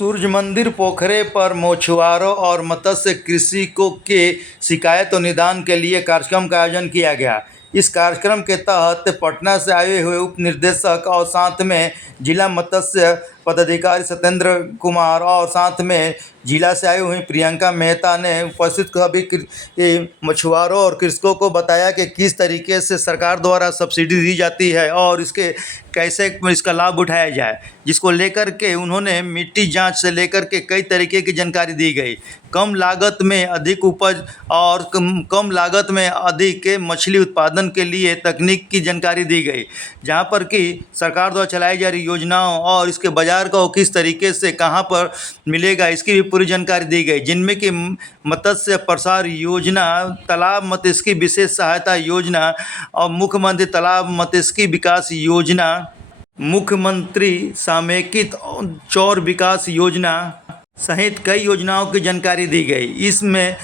सूर्य मंदिर पोखरे पर मछुआरों और मत्स्य कृषकों के शिकायत और निदान के लिए कार्यक्रम का आयोजन किया गया। इस कार्यक्रम के तहत पटना से आए हुए उप निदेशक और साथ में जिला मत्स्य पदाधिकारी सत्येंद्र कुमार और साथ में जिला से आई हुई प्रियंका मेहता ने उपस्थित सभी मछुआरों और कृषकों को बताया कि किस तरीके से सरकार द्वारा सब्सिडी दी जाती है और इसके कैसे इसका लाभ उठाया जाए, जिसको लेकर के उन्होंने मिट्टी जांच से लेकर के कई तरीके की जानकारी दी गई। कम लागत में अधिक उपज और कम लागत में अधिक मछली उत्पादन के लिए तकनीक की जानकारी दी गई, जहां पर कि सरकार द्वारा चलाई जा रही योजनाओं और इसके बाज़ार को किस तरीके से कहां पर मिलेगा इसकी भी पूरी जानकारी दी गई, जिनमें कि मत्स्य प्रसार योजना, तालाब मत्स्यिकी विशेष सहायता योजना और मुख्यमंत्री तालाब मत्स्यिकी विकास योजना, मुख्यमंत्री समेकित चौर विकास योजना सहित कई योजनाओं की जानकारी दी गई। इसमें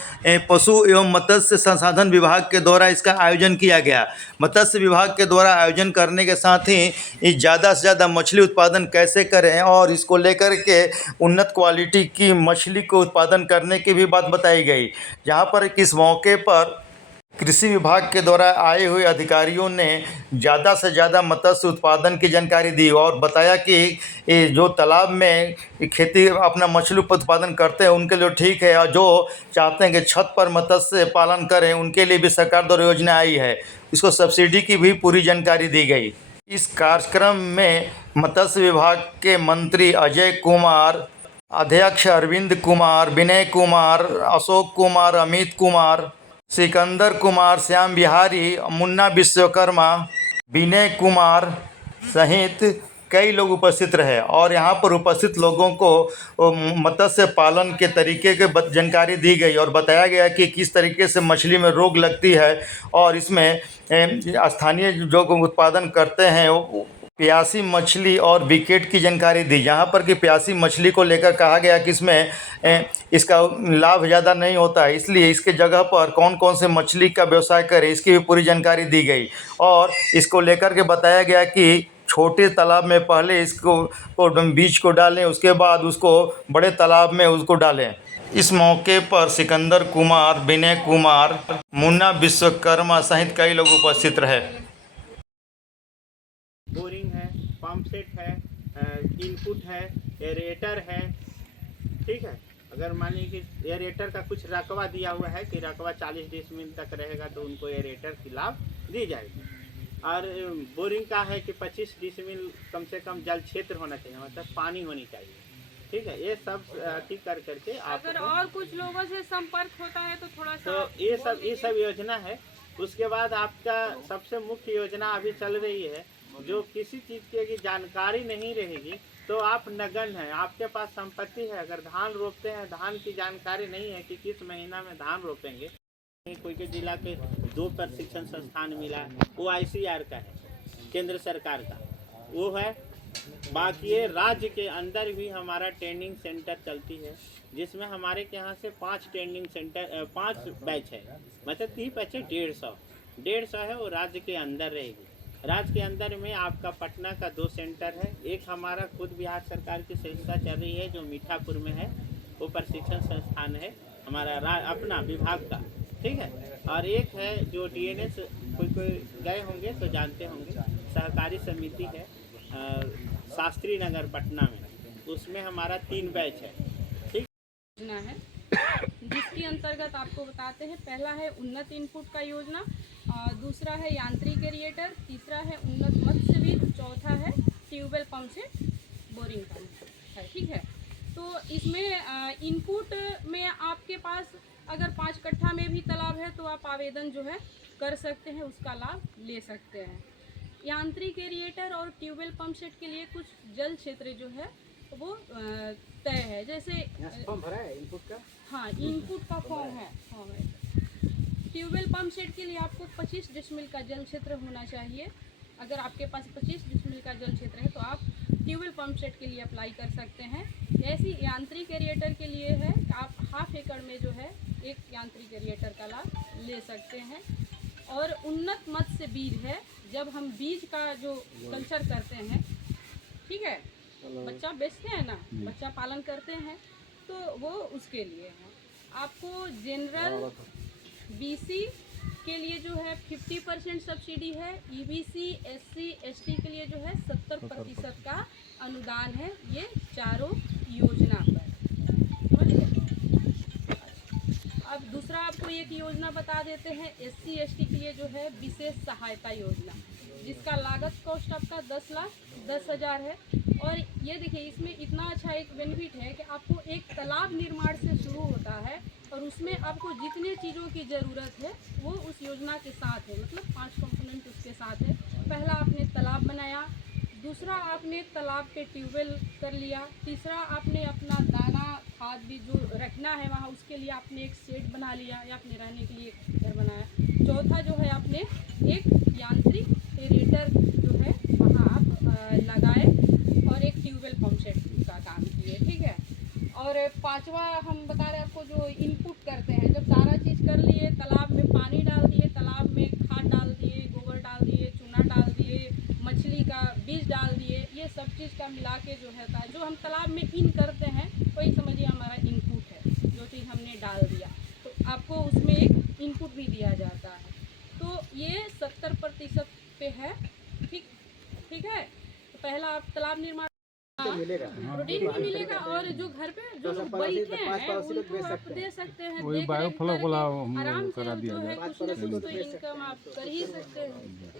पशु एवं मत्स्य संसाधन विभाग के द्वारा इसका आयोजन किया गया। मत्स्य विभाग के द्वारा आयोजन करने के साथ ही ज़्यादा से ज़्यादा मछली उत्पादन कैसे करें और इसको लेकर के उन्नत क्वालिटी की मछली को उत्पादन करने की भी बात बताई गई, जहां पर इस मौके पर कृषि विभाग के द्वारा आए हुए अधिकारियों ने ज़्यादा से ज़्यादा मत्स्य उत्पादन की जानकारी दी और बताया कि जो तालाब में खेती अपना मछली उत्पादन करते हैं उनके लिए ठीक है, और जो चाहते हैं कि छत पर मत्स्य पालन करें उनके लिए भी सरकार द्वारा योजना आई है, इसको सब्सिडी की भी पूरी जानकारी दी गई। इस कार्यक्रम में मत्स्य विभाग के मंत्री अजय कुमार, अध्यक्ष अरविंद कुमार, विनय कुमार, अशोक कुमार, अमित कुमार, सिकंदर कुमार, श्याम बिहारी, मुन्ना विश्वकर्मा, विनय कुमार सहित कई लोग उपस्थित रहे और यहाँ पर उपस्थित लोगों को मत्स्य पालन के तरीके के जानकारी दी गई और बताया गया कि किस तरीके से मछली में रोग लगती है और इसमें स्थानीय जो उत्पादन करते हैं प्यासी मछली और विकेट की जानकारी दी, जहाँ पर कि प्यासी मछली को लेकर कहा गया कि इसमें इसका लाभ ज़्यादा नहीं होता है, इसलिए इसके जगह पर कौन कौन से मछली का व्यवसाय करें इसकी भी पूरी जानकारी दी गई और इसको लेकर के बताया गया कि छोटे तालाब में पहले इसको बीज को डालें, उसके बाद उसको बड़े तालाब में उसको डालें। इस मौके पर सिकंदर कुमार, विनय कुमार, मुन्ना विश्वकर्मा सहित कई लोग उपस्थित रहे। बोरिंग है, पंप सेट है, इनपुट है, एरेटर है, ठीक है। अगर मान लीजिए कि एरेटर का कुछ रकबा दिया हुआ है कि रकबा 40 डेसिमिल तक रहेगा तो उनको एरेटर की लाभ दी जाएगी। और बोरिंग का है कि 25 डेसिमिल कम से कम जल क्षेत्र होना चाहिए, मतलब पानी होनी चाहिए, ठीक है। ये सब ठीक कर करके अगर और कुछ लोगों से संपर्क होता है तो थोड़ा सा तो ये सब योजना है। उसके बाद आपका सबसे मुख्य योजना अभी चल रही है, जो किसी चीज़ की जानकारी नहीं रहेगी तो आप नगण्य हैं, आपके पास संपत्ति है, अगर धान रोपते हैं, धान की जानकारी नहीं है कि किस महीना में धान रोपेंगे। कोई के जिला के 2 प्रशिक्षण संस्थान मिला है, वो ICR का है, केंद्र सरकार का वो है। बाकी ये राज्य के अंदर भी हमारा ट्रेनिंग सेंटर चलती है, जिसमें हमारे के यहाँ से 5 ट्रेनिंग सेंटर 5 बैच है, मतलब 3 बैच है, 150 है, वो राज्य के अंदर रहेगी। राज्य के अंदर में आपका पटना का 2 सेंटर है, एक हमारा खुद बिहार सरकार की संस्था चल रही है जो मीठापुर में है, वो प्रशिक्षण संस्थान है हमारा अपना विभाग का, ठीक है। और एक है जो DNS कोई गए होंगे तो जानते होंगे, सहकारी समिति है शास्त्री नगर पटना में, उसमें हमारा 3 बैच है, ठीक है, जिसके अंतर्गत आपको बताते हैं। पहला है उन्नत इनपुट का योजना, दूसरा है यांत्रिक एरिएटर, तीसरा है उन्नत मत्स्य बीज, चौथा है ट्यूबवेल पंप से बोरिंग का है, ठीक है। तो इसमें इनपुट में आपके पास अगर 5 कट्ठा में भी तालाब है तो आप आवेदन जो है कर सकते हैं, उसका लाभ ले सकते हैं। यांत्रिक एरिएटर और ट्यूबवेल पंप सेट के लिए कुछ जल क्षेत्र जो है वो तय है, जैसे फॉर्म भरा है इनपुट का, हाँ इनपुट का फॉर्म है। ट्यूबवेल पंप सेट के लिए आपको 25 डेसिमिल का जल क्षेत्र होना चाहिए। अगर आपके पास 25 डेसिमिल का जल क्षेत्र है तो आप ट्यूबवेल पंप सेट के लिए अप्लाई कर सकते हैं। ऐसी यांत्रिक एरिएटर के लिए है कि आप ½ एकड़ में जो है एक यांत्रिक एरिएटर का लाभ ले सकते हैं। और उन्नत मत्स्य बीज है, जब हम बीज का जो कल्चर करते हैं, ठीक है, बच्चा बेचते हैं ना, बच्चा पालन करते हैं, तो वो उसके लिए है। आपको जनरल बीसी के लिए जो है 50% सब्सिडी है, ईबीसी एससी एसटी के लिए जो है 70% का अनुदान है, ये चारों योजना पर। समझ गए? अब दूसरा आपको एक योजना बता देते हैं, एससी एसटी के लिए जो है विशेष सहायता योजना, जिसका लागत कॉस्ट आपका 10,10,000 है। और ये देखिए, इसमें इतना अच्छा एक बेनिफिट है कि आपको एक तालाब निर्माण से शुरू होता है और उसमें आपको जितने चीज़ों की ज़रूरत है वो उस योजना के साथ है, मतलब 5 कंपोनेंट उसके साथ है। पहला आपने तालाब बनाया, दूसरा आपने तालाब पे ट्यूबवेल कर लिया, तीसरा आपने अपना दाना खाद भी जो रखना है वहाँ उसके लिए आपने एक शेड बना लिया या अपने रहने के लिए एक घर बनाया, चौथा जो है आपने एक यांत्रिक एरेटर जो है वहाँ आप लगाए और एक ट्यूबवेल पंप सेट का काम किए, ठीक है। और पांचवा हम बता रहे हैं आपको, जो इनपुट करते हैं, जब सारा चीज़ कर लिए, तालाब में पानी डाल दिए, तालाब में खाद डाल दिए, गोबर डाल दिए, चूना डाल दिए, मछली का बीज डाल दिए, ये सब चीज़ का मिला के जो है जो हम तालाब में इन करते हैं वही समझिए हमारा इनपुट है, जो चीज़ हमने डाल दिया तो आपको उसमें एक इनपुट भी दिया जाता है। तो ये 70% पे है, ठीक है। तो पहला आप तालाब निर्माण प्रोटीन भी मिलेगा, और जो घर पे जो लोग बैठे हैं उनको आप दे सकते हैं, वही देख बायोफ्लो रेख वाला करके हम आराम करा से दिया जो है जाए। कुछ न कुछ तो इनकम आप कर ही सकते हैं,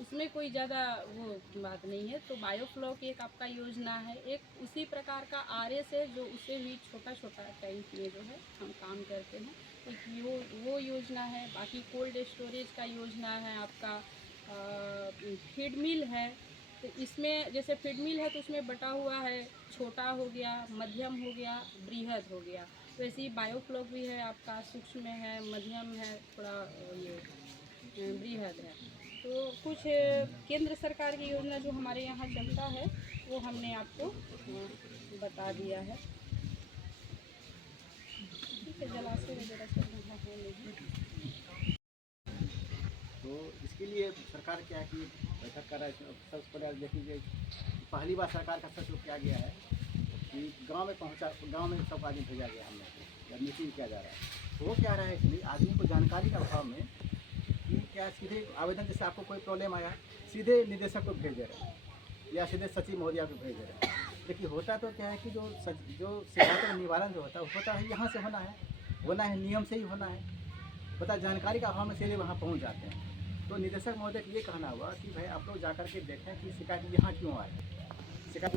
उसमें कोई ज़्यादा वो बात नहीं है। तो बायोफ्लो की एक आपका योजना है, एक उसी प्रकार का आरएस है जो उसे भी छोटा छोटा टैंक में जो है हम काम करते हैं, एक वो योजना है। बाकी कोल्ड स्टोरेज का योजना है आपका, फीड मिल है, तो इसमें जैसे फीड मिल है तो उसमें बटा हुआ है, छोटा हो गया, मध्यम हो गया, बृहद हो गया। तो ऐसे ही बायोफ्लॉक भी है आपका, सूक्ष्म है, मध्यम है, थोड़ा ये बृहद है। तो कुछ केंद्र सरकार की योजना जो हमारे यहाँ चलता है वो हमने आपको बता दिया है, ठीक है। जलाशय वगैरह सब यहाँ है नहीं। तो इसके लिए सरकार क्या है कि बैठक कर रहा है। सबसे पहले देखिए, पहली बार सरकार का सच किया गया है कि गांव में सब आदमी भेजा गया हम लोग या मीटिंग किया जा रहा है। तो वो क्या रहा है, इसलिए आदमी को जानकारी का अभाव में कि क्या सीधे आवेदन, जैसे आपको कोई प्रॉब्लम आया सीधे निदेशक को भेज दे रहे हैं या सीधे सचिव महोदया को भेज दे रहे हैं। लेकिन होता तो क्या है कि जो शिकायतों का निवारण जो होता है यहाँ से होना है, नियम से ही होना है। पता जानकारी का अभाव में सीधे वहाँ पहुँच जाते हैं। तो निदेशक महोदय को ये कहना हुआ कि भाई आप लोग जाकर के देखें कि शिकायत यहाँ क्यों आए, शिकायत